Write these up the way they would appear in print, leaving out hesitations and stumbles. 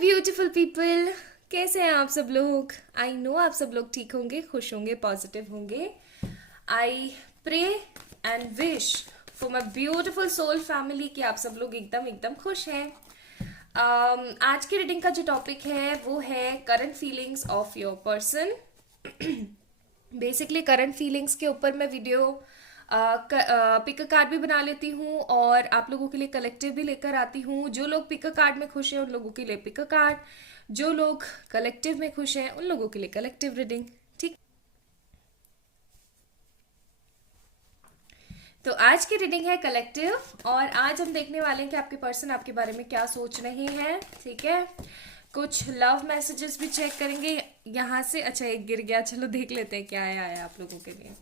Beautiful people, कैसे हैं आप सब लोग। आई नो आप सब लोग ठीक होंगे, खुश होंगे, पॉजिटिव होंगे। I pray and wish for my beautiful soul family कि आप सब लोग एकदम एकदम खुश हैं। आज की रीडिंग का जो टॉपिक है वो है current feelings of your person. Basically current feelings के ऊपर मैं वीडियो पिक कार्ड भी बना लेती हूँ और आप लोगों के लिए कलेक्टिव भी लेकर आती हूँ। जो लोग पिक कार्ड में खुश हैं उन लोगों के लिए पिक कार्ड, जो लोग कलेक्टिव में खुश हैं उन लोगों के लिए कलेक्टिव रीडिंग। ठीक, तो आज की रीडिंग है कलेक्टिव और आज हम देखने वाले हैं कि आपके पर्सन आपके बारे में क्या सोच रहे हैं। ठीक है, कुछ लव मैसेजेस भी चेक करेंगे यहाँ से। अच्छा, एक गिर गया, चलो देख लेते हैं क्या आया आप लोगों के लिए।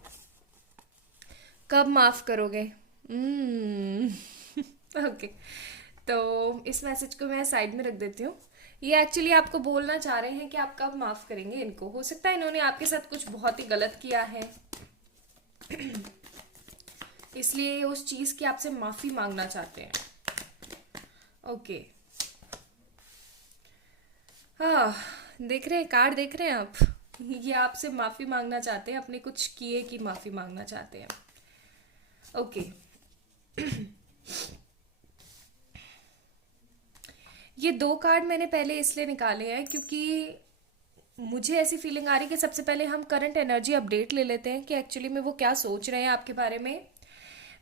कब माफ करोगे? ओके, तो इस मैसेज को मैं साइड में रख देती हूँ। ये एक्चुअली आपको बोलना चाह रहे हैं कि आप कब माफ करेंगे इनको। हो सकता है इन्होंने आपके साथ कुछ बहुत ही गलत किया है, इसलिए उस चीज की आपसे माफी मांगना चाहते हैं। ओके, हाँ, देख रहे हैं कार्ड, देख रहे हैं आप। ये आपसे माफी मांगना चाहते हैं, अपने कुछ किए की माफी मांगना चाहते हैं। ओके, ये दो कार्ड मैंने पहले इसलिए निकाले हैं क्योंकि मुझे ऐसी फीलिंग आ रही है कि सबसे पहले हम करंट एनर्जी अपडेट ले लेते हैं कि एक्चुअली में वो क्या सोच रहे हैं आपके बारे में।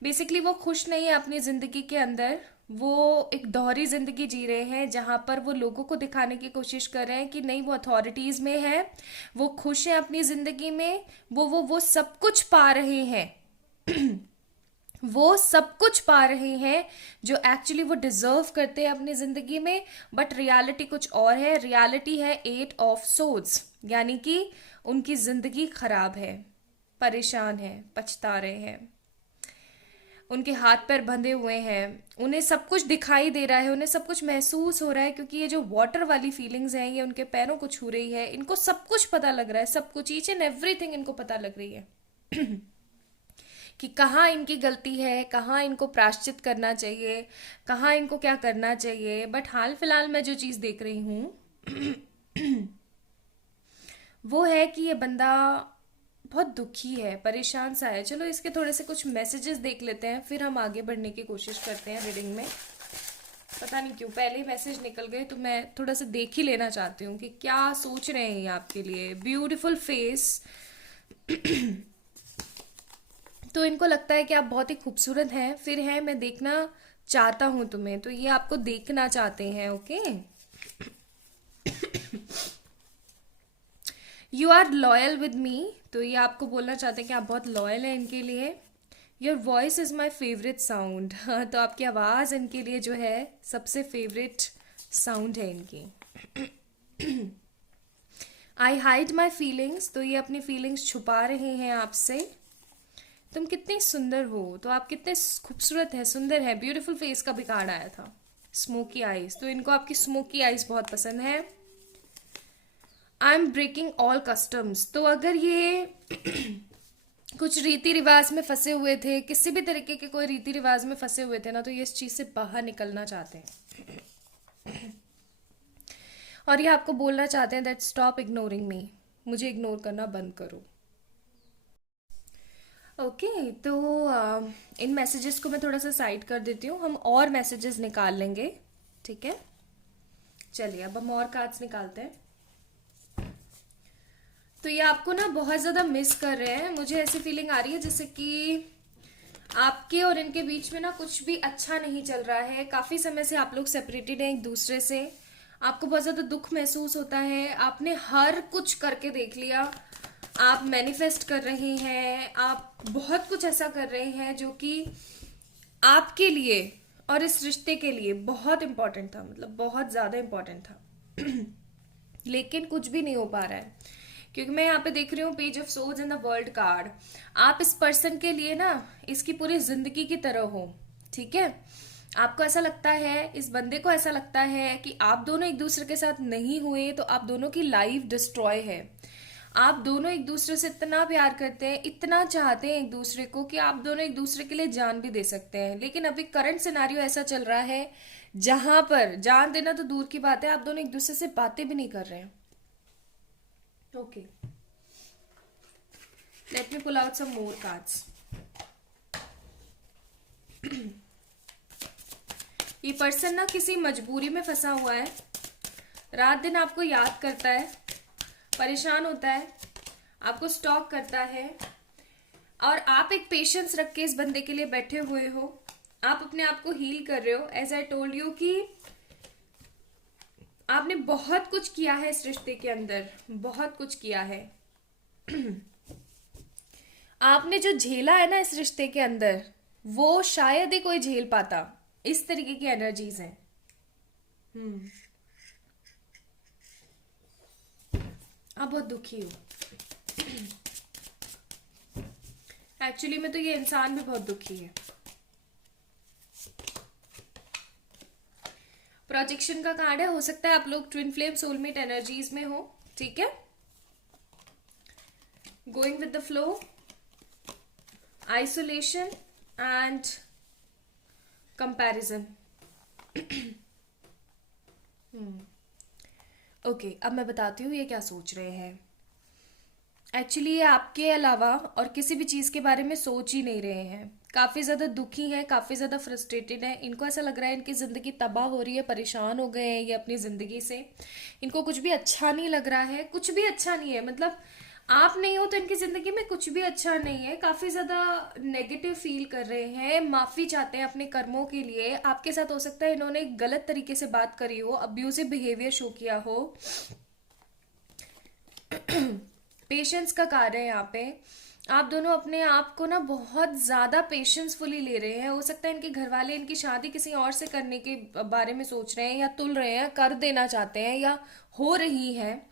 बेसिकली वो खुश नहीं है अपनी जिंदगी के अंदर। वो एक दोहरी जिंदगी जी रहे हैं जहां पर वो लोगों को दिखाने की कोशिश कर रहे हैं कि नहीं वो अथॉरिटीज में है, वो खुश हैं अपनी जिंदगी में, वो सब कुछ पा रहे हैं। वो सब कुछ पा रहे हैं जो एक्चुअली वो डिजर्व करते हैं अपनी जिंदगी में। बट रियलिटी कुछ और है। रियलिटी है 8 ऑफ सोर्ड्स, यानी कि उनकी जिंदगी खराब है, परेशान है, पछता रहे हैं, उनके हाथ पैर बंधे हुए हैं, उन्हें सब कुछ दिखाई दे रहा है, उन्हें सब कुछ महसूस हो रहा है क्योंकि ये जो वाटर वाली फीलिंग्स हैं ये उनके पैरों को छू रही है। इनको सब कुछ पता लग रहा है, सब कुछ, ईच एंड एवरीथिंग इनको पता लग रही है कि कहाँ इनकी गलती है, कहाँ इनको प्रायश्चित करना चाहिए, कहाँ इनको क्या करना चाहिए। बट हाल फिलहाल मैं जो चीज़ देख रही हूँ वो है कि ये बंदा बहुत दुखी है, परेशान सा है। चलो इसके थोड़े से कुछ मैसेजेस देख लेते हैं, फिर हम आगे बढ़ने की कोशिश करते हैं रीडिंग में। पता नहीं क्यों पहले ही मैसेज निकल गए, तो मैं थोड़ा सा देख ही लेना चाहती हूँ कि क्या सोच रहे हैं ये आपके लिए। ब्यूटीफुल फेस तो इनको लगता है कि आप बहुत ही खूबसूरत हैं, फिर है मैं देखना चाहता हूं तुम्हें, तो ये आपको देखना चाहते हैं। Okay, you are loyal with me, तो ये आपको बोलना चाहते हैं कि आप बहुत लॉयल हैं इनके लिए। Your voice is my favourite sound, तो आपकी आवाज़ इनके लिए जो है सबसे फेवरेट साउंड है इनकी। आई हाइड माई फीलिंग्स, तो ये अपनी फीलिंग्स छुपा रहे हैं आपसे। तुम कितनी सुंदर हो, तो आप कितने खूबसूरत हैं, सुंदर हैं। ब्यूटीफुल फेस का भी कार्ड आया था। स्मोकी आईज, तो इनको आपकी स्मोकी आईज बहुत पसंद है। I am breaking all customs, तो अगर ये कुछ रीति रिवाज में फंसे हुए थे, किसी भी तरीके के कोई रीति रिवाज में फंसे हुए थे ना, तो ये इस चीज से बाहर निकलना चाहते हैं और ये आपको बोलना चाहते हैं दैट स्टॉप इग्नोरिंग मी, मुझे इग्नोर करना बंद करो। ओके, तो इन मैसेजेस को मैं थोड़ा सा साइड कर देती हूँ, हम और मैसेजेस निकाल लेंगे। ठीक है, चलिए अब हम और कार्ड्स निकालते हैं। तो ये आपको ना बहुत ज़्यादा मिस कर रहे हैं, मुझे ऐसी फीलिंग आ रही है जैसे कि आपके और इनके बीच में ना कुछ भी अच्छा नहीं चल रहा है। काफ़ी समय से आप लोग सेपरेटेड हैं एक दूसरे से, आपको बहुत ज़्यादा दुख महसूस होता है। आपने हर कुछ करके देख लिया, आप मैनिफेस्ट कर रहे हैं, आप बहुत कुछ ऐसा कर रहे हैं जो कि आपके लिए और इस रिश्ते के लिए बहुत इंपॉर्टेंट था, मतलब बहुत ज़्यादा इंपॉर्टेंट था लेकिन कुछ भी नहीं हो पा रहा है क्योंकि मैं यहाँ पे देख रही हूँ page of swords in the world card. आप इस पर्सन के लिए ना इसकी पूरी जिंदगी की तरह हो। ठीक है, आपको ऐसा लगता है, इस बंदे को ऐसा लगता है कि आप दोनों एक दूसरे के साथ नहीं हुए तो आप दोनों की लाइफ डिस्ट्रॉय है। आप दोनों एक दूसरे से इतना प्यार करते हैं, इतना चाहते हैं एक दूसरे को कि आप दोनों एक दूसरे के लिए जान भी दे सकते हैं, लेकिन अभी करंट सिनारियो ऐसा चल रहा है जहां पर जान देना तो दूर की बात है, आप दोनों एक दूसरे से बातें भी नहीं कर रहे हैं। Okay, let me pull out some more cards. ये पर्सन ना किसी मजबूरी में फंसा हुआ है, रात दिन आपको याद करता है, परेशान होता है, आपको स्टॉक करता है, और आप एक पेशेंस रख के इस बंदे के लिए बैठे हुए हो। आप अपने आप को हील कर रहे हो। एज आई टोल्ड यू कि आपने बहुत कुछ किया है इस रिश्ते के अंदर, बहुत कुछ किया है। आपने जो झेला है ना इस रिश्ते के अंदर, वो शायद ही कोई झेल पाता। इस तरीके की एनर्जीज हैं। आप बहुत दुखी हो। एक्चुअली में तो ये इंसान भी बहुत दुखी है। प्रोजेक्शन का कार्ड है, हो सकता है आप लोग ट्विन फ्लेम सोलमेट एनर्जीज में हो, ठीक है। Going with the flow, isolation and comparison. Okay, अब मैं बताती हूँ ये क्या सोच रहे हैं। एक्चुअली ये आपके अलावा और किसी भी चीज़ के बारे में सोच ही नहीं रहे हैं। काफ़ी ज़्यादा दुखी हैं, काफ़ी ज़्यादा फ्रस्ट्रेटेड हैं। इनको ऐसा लग रहा है इनकी ज़िंदगी तबाह हो रही है, परेशान हो गए हैं ये अपनी ज़िंदगी से। इनको कुछ भी अच्छा नहीं लग रहा है, कुछ भी अच्छा नहीं है। मतलब आप नहीं हो तो इनकी ज़िंदगी में कुछ भी अच्छा नहीं है। काफ़ी ज़्यादा नेगेटिव फील कर रहे हैं, माफ़ी चाहते हैं अपने कर्मों के लिए। आपके साथ हो सकता है इन्होंने गलत तरीके से बात करी हो, अब्यूजिव बिहेवियर शो किया हो। पेशेंस का कार्य है यहाँ पे। आप दोनों अपने आप को ना बहुत ज़्यादा पेशेंसफुली ले रहे हैं। हो सकता है इनके घर वाले इनकी शादी किसी और से करने के बारे में सोच रहे हैं, या तुल रहे हैं, कर देना चाहते हैं, या हो रही है।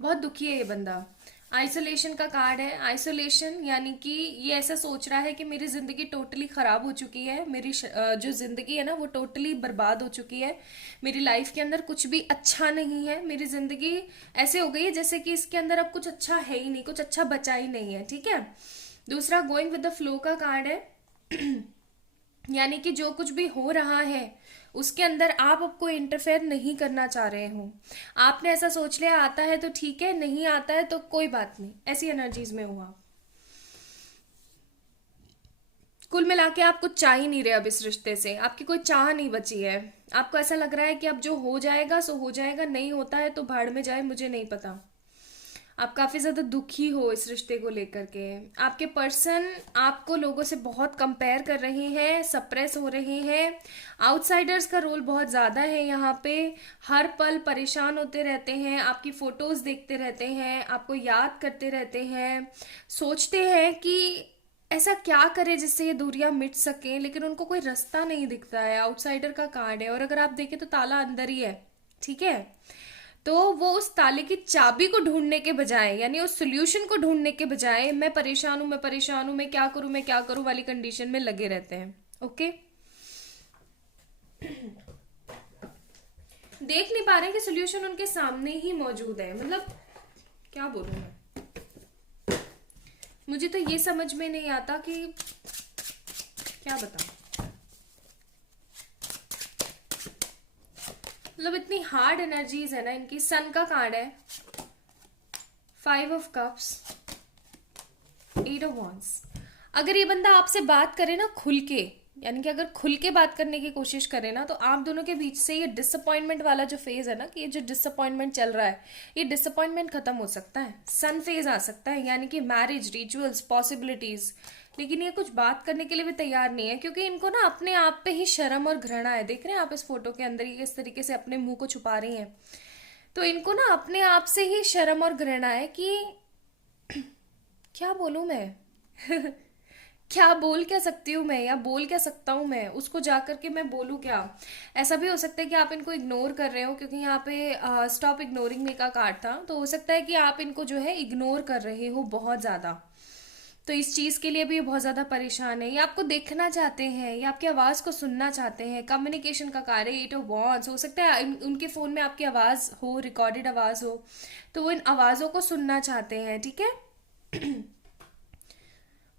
बहुत दुखी है ये बंदा। आइसोलेशन का कार्ड है। आइसोलेशन यानी कि ये ऐसा सोच रहा है कि मेरी ज़िंदगी टोटली ख़राब हो चुकी है, मेरी जो ज़िंदगी है ना वो टोटली बर्बाद हो चुकी है। मेरी लाइफ के अंदर कुछ भी अच्छा नहीं है। मेरी ज़िंदगी ऐसे हो गई है जैसे कि इसके अंदर अब कुछ अच्छा है ही नहीं, कुछ अच्छा बचा ही नहीं है, ठीक है। दूसरा गोइंग विद द फ्लो का कार्ड है। यानी कि जो कुछ भी हो रहा है उसके अंदर आप आपको इंटरफेयर नहीं करना चाह रहे हो। आपने ऐसा सोच लिया आता है तो ठीक है, नहीं आता है तो कोई बात नहीं, ऐसी एनर्जीज में हुआ। कुल मिला के आप कुछ चाह ही नहीं रहे अब इस रिश्ते से, आपकी कोई चाह नहीं बची है। आपको ऐसा लग रहा है कि अब जो हो जाएगा सो हो जाएगा, नहीं होता है तो भाड़ में जाए, मुझे नहीं पता। आप काफ़ी ज़्यादा दुखी हो इस रिश्ते को लेकर के। आपके पर्सन आपको लोगों से बहुत कंपेयर कर रहे हैं, सप्रेस हो रहे हैं। आउटसाइडर्स का रोल बहुत ज़्यादा है यहाँ पे। हर पल परेशान होते रहते हैं, आपकी फ़ोटोज़ देखते रहते हैं, आपको याद करते रहते हैं, सोचते हैं कि ऐसा क्या करे जिससे ये दूरियां मिट सकें, लेकिन उनको कोई रास्ता नहीं दिखता है। आउटसाइडर का कार्ड है, और अगर आप देखें तो ताला अंदर ही है, ठीक है। तो वो उस ताले की चाबी को ढूंढने के बजाय, यानी उस सोल्यूशन को ढूंढने के बजाय, मैं परेशान हूं, मैं परेशान हूं, मैं क्या करूं, मैं क्या करूं वाली कंडीशन में लगे रहते हैं। ओके, देख नहीं पा रहे हैं कि सोल्यूशन उनके सामने ही मौजूद है। मतलब क्या बोलूं मैं, मुझे तो ये समझ में नहीं आता कि क्या बताऊं। मतलब इतनी हार्ड एनर्जीज है ना इनकी। सन का कार्ड है, 5 ऑफ कप्स, 8 ऑफ वॉन्ड्स। अगर ये बंदा आपसे बात करे ना खुल के, यानी कि अगर खुल के बात करने की कोशिश करे ना, तो आप दोनों के बीच से ये डिसअपॉइंटमेंट वाला जो फेज है ना, कि ये जो डिसअपॉइंटमेंट चल रहा है, ये डिसअपॉइंटमेंट खत्म हो सकता है। सन फेज आ सकता है, यानी कि मैरिज, रिचुअल्स, पॉसिबिलिटीज। लेकिन ये कुछ बात करने के लिए भी तैयार नहीं है, क्योंकि इनको ना अपने आप पे ही शर्म और घृणा है। देख रहे हैं आप इस फोटो के अंदर ये किस तरीके से अपने मुंह को छुपा रही हैं। तो इनको ना अपने आप से ही शर्म और घृणा है कि क्या बोलूं मैं। क्या बोल क्या सकती हूँ मैं, या बोल क्या सकता हूँ मैं, उसको जाकर के मैं बोलूँ क्या। ऐसा भी हो सकता है कि आप इनको इग्नोर कर रहे हो, क्योंकि यहाँ पे स्टॉप इग्नोरिंग मी का कार्ड था। तो हो सकता है कि आप इनको जो है इग्नोर कर रहे हो बहुत ज़्यादा। तो इस चीज़ के लिए भी ये बहुत ज़्यादा परेशान है। ये आपको देखना चाहते हैं, ये आपकी आवाज़ को सुनना चाहते हैं। कम्युनिकेशन का कार्य, एट ऑफ वॉन्ड्स, हो सकता है उनके फ़ोन में आपकी आवाज़ हो, रिकॉर्डेड आवाज़ हो, तो वो इन आवाज़ों को सुनना चाहते हैं, ठीक है।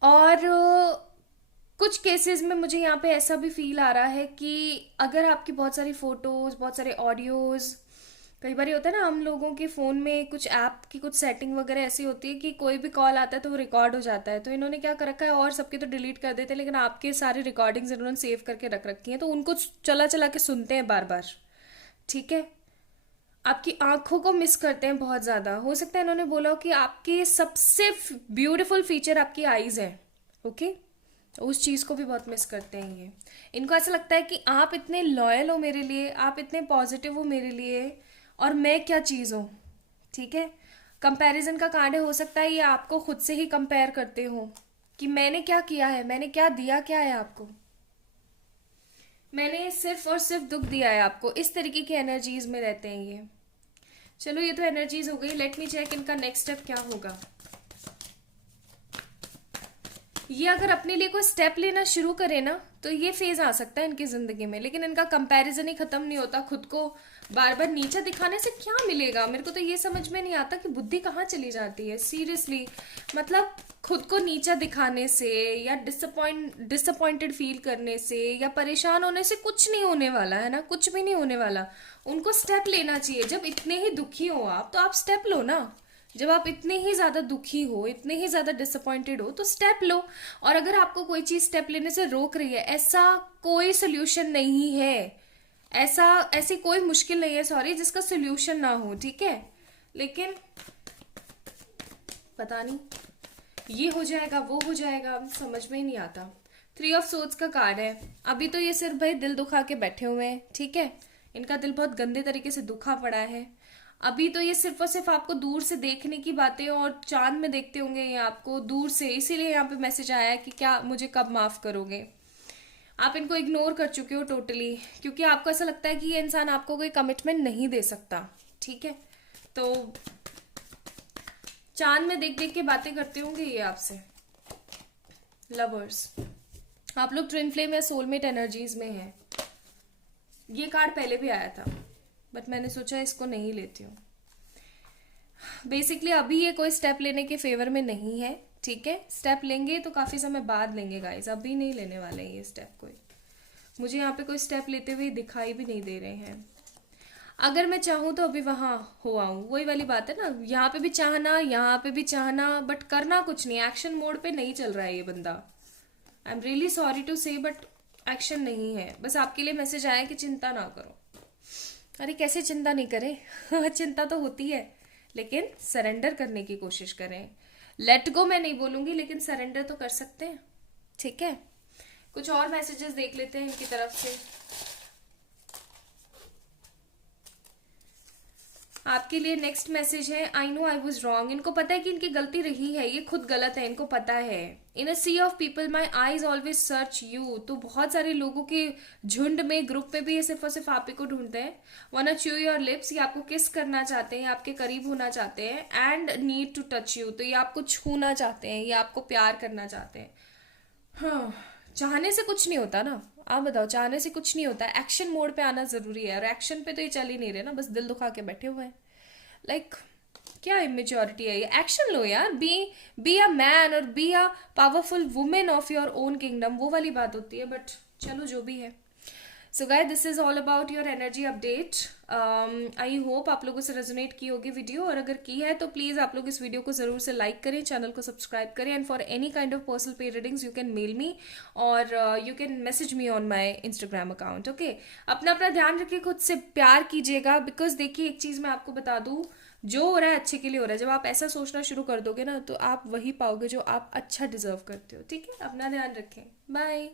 और कुछ केसेस में मुझे यहाँ पे ऐसा भी फील आ रहा है कि अगर आपकी बहुत सारी फोटोज, बहुत सारे ऑडियोज, कई बार ये होता है ना, हम लोगों के फ़ोन में कुछ ऐप की कुछ सेटिंग वगैरह ऐसी होती है कि कोई भी कॉल आता है तो वो रिकॉर्ड हो जाता है। तो इन्होंने क्या कर रखा है, और सबके तो डिलीट कर देते हैं, लेकिन आपके सारे रिकॉर्डिंग्स इन्होंने सेव करके रख रखी हैं, तो उनको चला चला के सुनते हैं बार बार, ठीक है। आपकी आंखों को मिस करते हैं बहुत ज़्यादा। हो सकता है इन्होंने बोला हो कि आपकी सबसे ब्यूटीफुल फीचर आपकी आईज है, ओके। उस चीज़ को भी बहुत मिस करते हैं ये। इनको ऐसा लगता है कि आप इतने लॉयल हो मेरे लिए, आप इतने पॉजिटिव हो मेरे लिए, और मैं क्या चीज़ हूँ, ठीक है। कंपैरिजन का कांड है, हो सकता है ये आपको खुद से ही कंपेयर करते हो कि मैंने क्या किया है, मैंने क्या दिया, क्या है आपको, मैंने सिर्फ और सिर्फ दुख दिया है आपको। इस तरीके की एनर्जीज में रहते हैं ये। चलो ये तो एनर्जीज हो गई, लेट मी चेक इनका नेक्स्ट स्टेप क्या होगा। ये अगर अपने लिए कोई स्टेप लेना शुरू करे ना, तो ये फेज आ सकता है इनकी जिंदगी में, लेकिन इनका कंपैरिजन ही खत्म नहीं होता। खुद को बार बार नीचा दिखाने से क्या मिलेगा, मेरे को तो ये समझ में नहीं आता कि बुद्धि कहाँ चली जाती है सीरियसली। मतलब खुद को नीचा दिखाने से या डिसअपॉइंटेड फील करने से या परेशान होने से कुछ नहीं होने वाला है ना, कुछ भी नहीं होने वाला। उनको स्टेप लेना चाहिए। जब इतने ही दुखी हो आप, तो आप स्टेप लो ना। जब आप इतने ही ज्यादा दुखी हो, इतने ही ज्यादा डिसअपॉइंटेड हो, तो स्टेप लो। और अगर आपको कोई चीज स्टेप लेने से रोक रही है, ऐसा कोई सोल्यूशन नहीं है, ऐसी कोई मुश्किल नहीं है, सॉरी, जिसका सोल्यूशन ना हो, ठीक है। लेकिन पता नहीं ये हो जाएगा, वो हो जाएगा, समझ में ही नहीं आता। 3 ऑफ सोर्ड्स का कार्ड है। अभी तो ये सिर्फ भाई दिल दुखा के बैठे हुए हैं, ठीक है। इनका दिल बहुत गंदे तरीके से दुखा पड़ा है। अभी तो ये सिर्फ और सिर्फ आपको दूर से देखने की बातें, और चांद में देखते होंगे ये आपको दूर से, इसीलिए यहाँ पे मैसेज आया है कि क्या मुझे कब माफ करोगे। आप इनको इग्नोर कर चुके हो टोटली, क्योंकि आपको ऐसा लगता है कि ये इंसान आपको कोई कमिटमेंट नहीं दे सकता, ठीक है। तो चांद में देख देख के बातें करते होंगे ये आपसे। लवर्स, आप लोग ट्विन फ्लेम या सोलमेट एनर्जीज में हैं। ये कार्ड पहले भी आया था, बट मैंने सोचा इसको नहीं लेती हूँ। बेसिकली अभी ये कोई स्टेप लेने के फेवर में नहीं है, ठीक है। स्टेप लेंगे तो काफी समय बाद लेंगे गाइस, अभी नहीं लेने वाले हैं ये स्टेप। कोई मुझे यहाँ पे कोई स्टेप लेते हुए दिखाई भी नहीं दे रहे हैं। अगर मैं चाहूँ तो अभी वहां हो आऊँ, वही वाली बात है ना, यहाँ पे भी चाहना, यहाँ पे भी चाहना, बट करना कुछ नहीं। एक्शन मोड पे नहीं चल रहा है ये बंदा। I am really sorry to say, but action नहीं है। बस आपके लिए मैसेज आया कि चिंता ना करो। अरे कैसे चिंता नहीं करें चिंता तो होती है, लेकिन सरेंडर करने की कोशिश करें। लेट गो मैं नहीं बोलूंगी, लेकिन सरेंडर तो कर सकते हैं, ठीक है। कुछ और मैसेजेस देख लेते हैं इनकी तरफ से। आपके लिए नेक्स्ट मैसेज है, I know I was wrong. इनको पता है कि इनकी गलती रही है, ये खुद गलत है, इनको पता है। In a sea of people my eyes always search you. तो बहुत सारे लोगों के झुंड में, ग्रुप में भी ये सिर्फ और सिर्फ आप ही को ढूंढते हैं। वाना च्यू योर लिप्स, ये आपको किस करना चाहते हैं, आपके करीब होना चाहते हैं। And need to touch you, तो ये आपको छूना चाहते हैं, ये आपको प्यार करना चाहते हैं। हाँ, चाहने से कुछ नहीं होता ना, आप बताओ, चाहने से कुछ नहीं होता। एक्शन मोड पे आना जरूरी है, और एक्शन पे तो ये चल ही नहीं रहे ना, बस दिल दुखा के बैठे हुए हैं। लाइक क्या इमेच्योरिटी है ये। एक्शन लो यार, बी अ मैन और be a powerful women of your own kingdom, वो वाली बात होती है। बट चलो जो भी है। So guys, this is all about your energy update. I hope आप लोगों से रेजोनेट की होगी वीडियो, और अगर की है तो प्लीज आप लोग इस वीडियो को जरूर से लाइक करें, चैनल को सब्सक्राइब करें। And for any kind of personal pay readings you can mail me, or you can message me on my Instagram account, okay. अपना अपना ध्यान रखिए, खुद से प्यार कीजिएगा। बिकॉज देखिए, एक चीज मैं आपको बता दूं, जो हो रहा है अच्छे के लिए हो रहा है। जब आप ऐसा सोचना शुरू कर दोगे ना, तो आप वही पाओगे जो आप अच्छा डिजर्व करते हो, ठीक है। अपना ध्यान रखें, बाय।